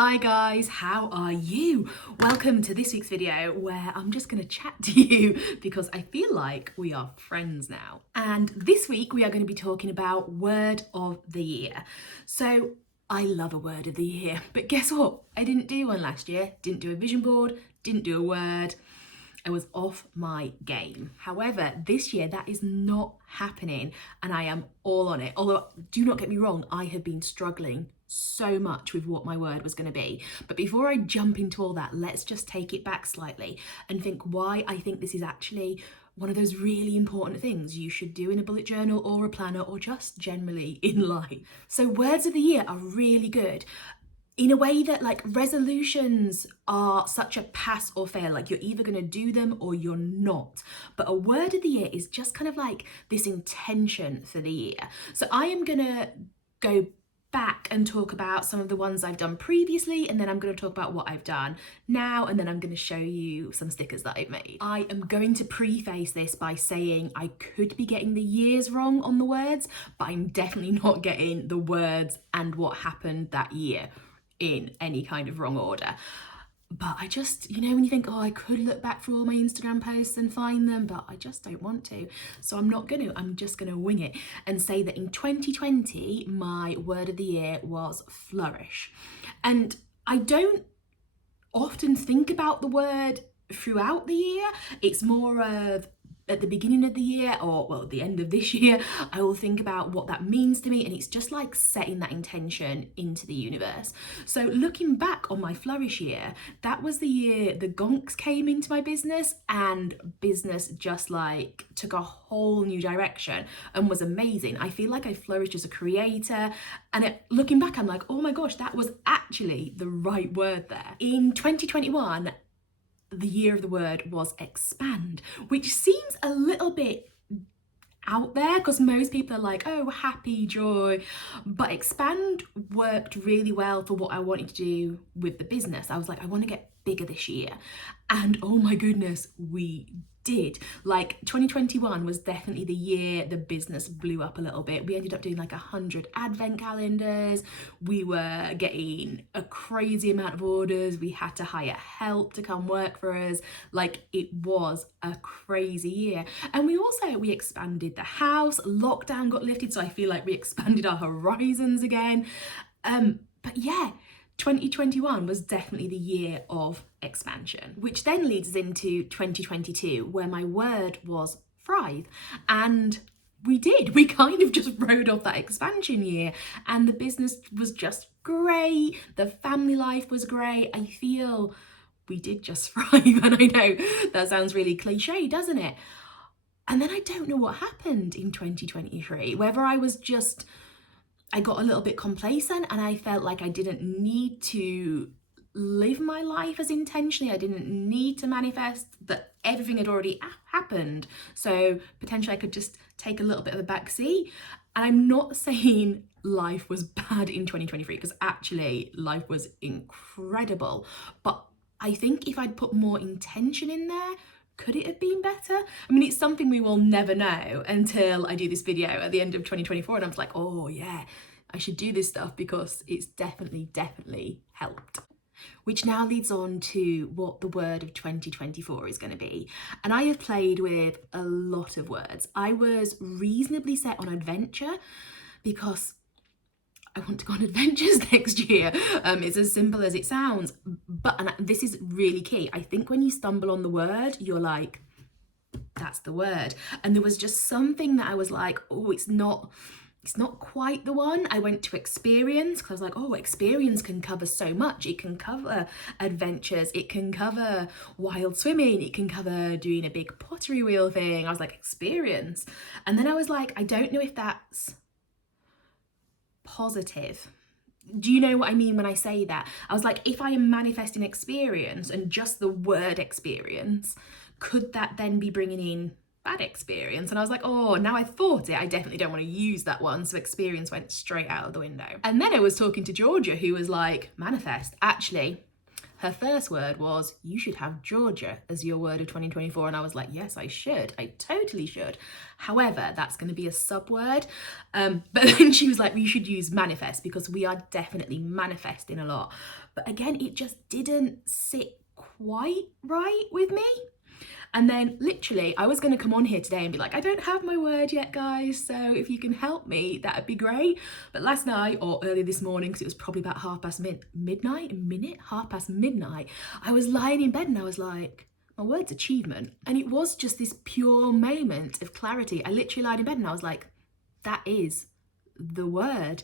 Hi guys, how are you? Welcome to this week's video where I'm just going to chat to you because I feel like we are friends now. And this week we are going to be talking about word of the year. So I love a word of the year, but guess what? I didn't do one last year, didn't do a vision board, didn't do a word. I was off my game. However, this year that is not happening and I am all on it. Although, do not get me wrong, I have been struggling so much with what my word was going to be. But before I jump into all that, let's just take it back slightly and think why I think this is actually one of those really important things you should do in a bullet journal or a planner or just generally in life. So words of the year are really good in a way that like resolutions are such a pass or fail, like you're either going to do them or you're not. But a word of the year is just kind of like this intention for the year. So I am going to go back and talk about some of the ones I've done previously, and then I'm going to talk about what I've done now, and then I'm going to show you some stickers that I've made. I am going to preface this by saying I could be getting the years wrong on the words, but I'm definitely not getting the words and what happened that year in any kind of wrong order. But I just, you know, when you think, oh, I could look back through all my Instagram posts and find them, but I just don't want to. So I'm not going to, I'm just going to wing it and say that in 2020, my word of the year was flourish. And I don't often think about the word throughout the year. It's more of at the beginning of the year or well at the end of this year, I will think about what that means to me, and it's just like setting that intention into the universe. So looking back on my flourish year, that was the year the gonks came into my business and business just like took a whole new direction and was amazing. I feel like I flourished as a creator, and looking back I'm like, oh my gosh, that was actually the right word there. In 2021, the year of the word was expand, which seems a little bit out there because most people are like, oh, happy, joy, but expand worked really well for what I wanted to do with the business. I was like, I want to get bigger this year, and oh my goodness, we did. Like 2021 was definitely the year the business blew up a little bit. We ended up doing like 100 advent calendars. We were getting a crazy amount of orders. We had to hire help to come work for us. Like it was a crazy year. And we expanded the house. Lockdown got lifted, so I feel like we expanded our horizons again. But yeah, 2021 was definitely the year of expansion, which then leads us into 2022, where my word was thrive. And we kind of just rode off that expansion year, and the business was just great. The family life was great. I feel we did just thrive. And I know that sounds really cliche, doesn't it? And then I don't know what happened in 2023, whether I got a little bit complacent and I felt like I didn't need to live my life as intentionally. I didn't need to manifest, that everything had already happened. So potentially I could just take a little bit of a back seat. And I'm not saying life was bad in 2023, because actually life was incredible. But I think if I'd put more intention in there, could it have been better? I mean, it's something we will never know until I do this video at the end of 2024 and I'm like, oh yeah, I should do this stuff because it's definitely helped. Which now leads on to what the word of 2024 is going to be. And I have played with a lot of words. I was reasonably set on adventure because I want to go on adventures next year. It's as simple as it sounds, and this is really key. I think when you stumble on the word, you're like, that's the word. And there was just something that I was like, oh, it's not quite the one. I went to experience because I was like, oh, experience can cover so much. It can cover adventures, it can cover wild swimming, it can cover doing a big pottery wheel thing. I was like, experience. And then I was like, I don't know if that's positive. Do you know what I mean when I say that? I was like, if I am manifesting experience and just the word experience, could that then be bringing in bad experience? And I was like, oh, now I thought it, I definitely don't want to use that one. So experience went straight out of the window. And then I was talking to Georgia, who was like, manifest. Actually, her first word was, you should have Georgia as your word of 2024. And I was like, yes, I should. I totally should. However, that's going to be a sub word. But then she was like, you should use manifest because we are definitely manifesting a lot. But again, it just didn't sit quite right with me. And then literally I was going to come on here today and be like, I don't have my word yet, guys, so if you can help me, that'd be great. But last night, or early this morning, because it was probably about half past midnight, I was lying in bed and I was like, my word's achievement. And it was just this pure moment of clarity. I literally lied in bed and I was like, that is the word.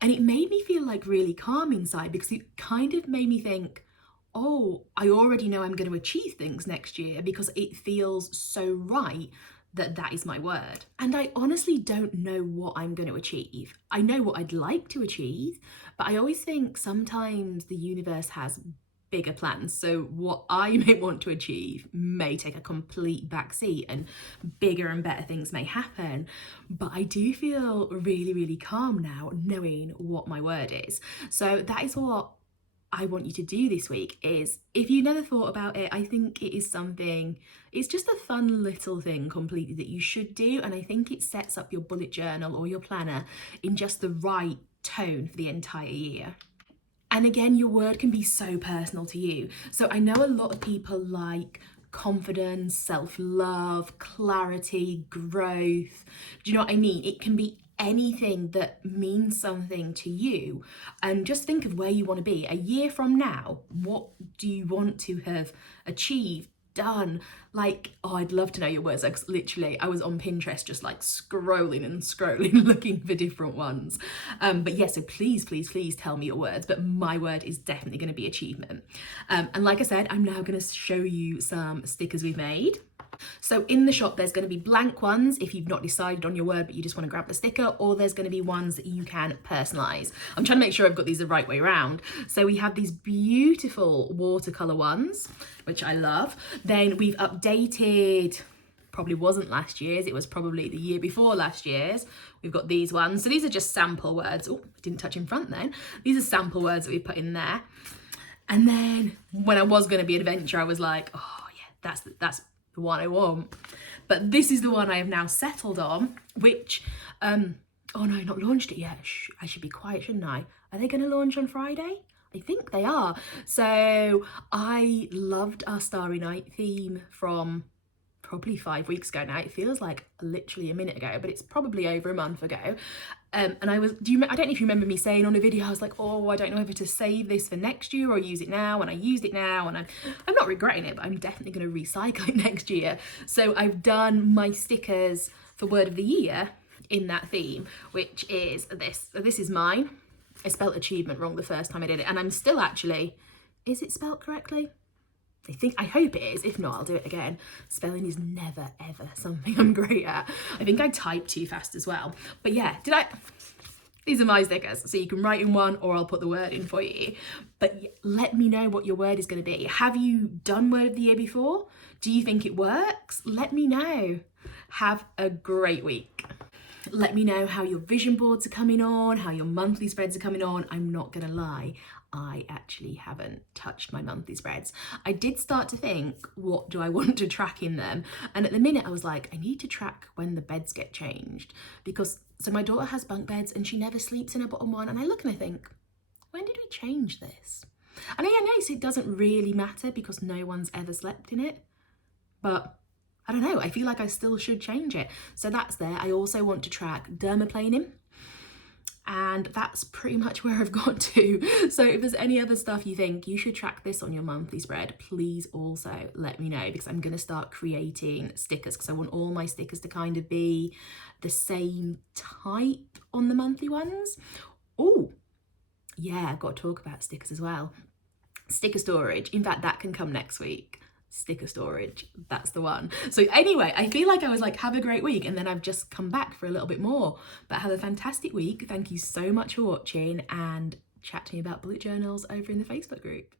And it made me feel like really calm inside, because it kind of made me think, oh, I already know I'm going to achieve things next year because it feels so right that that is my word. And I honestly don't know what I'm going to achieve. I know what I'd like to achieve, but I always think sometimes the universe has bigger plans. So what I may want to achieve may take a complete backseat and bigger and better things may happen. But I do feel really, really calm now knowing what my word is. So that is what I want you to do this week. Is, if you never thought about it, I think it is something, it's just a fun little thing completely that you should do. And I think it sets up your bullet journal or your planner in just the right tone for the entire year. And again, your word can be so personal to you. So I know a lot of people like confidence, self-love, clarity, growth. Do you know what I mean? It can be anything that means something to you. And just think of where you want to be a year from now. What do you want to have achieved, done? Like, oh, I'd love to know your words. Like, literally, I was on Pinterest just like scrolling looking for different ones. But yeah, so please tell me your words. But my word is definitely going to be achievement. And like I said, I'm now going to show you some stickers we've made. So in the shop, there's going to be blank ones if you've not decided on your word, but you just want to grab the sticker, or there's going to be ones that you can personalize. I'm trying to make sure I've got these the right way around. So we have these beautiful watercolor ones, which I love. Then we've updated, probably wasn't last year's, it was probably the year before last year's. We've got these ones. So these are just sample words. Oh, didn't touch in front then. These are sample words that we put in there. And then when I was going to be adventure, I was like, oh yeah, that's the one I want. But this is the one I have now settled on, which oh no, not launched it yet. I should be quiet, shouldn't I? Are they going to launch on Friday? I think they are. So I loved our Starry Night theme from probably 5 weeks ago now. It feels like literally a minute ago, but it's probably over a month ago. And I don't know if you remember me saying on a video, I was like, oh, I don't know whether to save this for next year or use it now. And I used it now, and I'm not regretting it, but I'm definitely going to recycle it next year. So I've done my stickers for word of the year in that theme, which is this. So this is mine. I spelt achievement wrong the first time I did it, and I'm still actually, is it spelt correctly? I hope it is. If not, I'll do it again. Spelling is never, ever something I'm great at. I think I typed too fast as well. But yeah, these are my stickers. So you can write in one, or I'll put the word in for you. But let me know what your word is going to be. Have you done word of the year before? Do you think it works? Let me know. Have a great week. Let me know how your vision boards are coming on, how your monthly spreads are coming on. I'm not going to lie, I actually haven't touched my monthly spreads. I did start to think, what do I want to track in them? And at the minute I was like, I need to track when the beds get changed, because so my daughter has bunk beds and she never sleeps in a bottom one. And I look and I think, when did we change this? And I know it doesn't really matter because no one's ever slept in it, but I don't know, I feel like I still should change it. So that's there. I also want to track dermaplaning, and that's pretty much where I've got to. So if there's any other stuff you think you should track this on your monthly spread, please also let me know, because I'm going to start creating stickers, because I want all my stickers to kind of be the same type on the monthly ones. Oh yeah, I've got to talk about stickers as well. Sticker storage, in fact that can come next week. Sticker storage, that's the one. So anyway, I feel like I was like, have a great week, and then I've just come back for a little bit more. But have a fantastic week. Thank you so much for watching, and chat to me about bullet journals over in the Facebook group.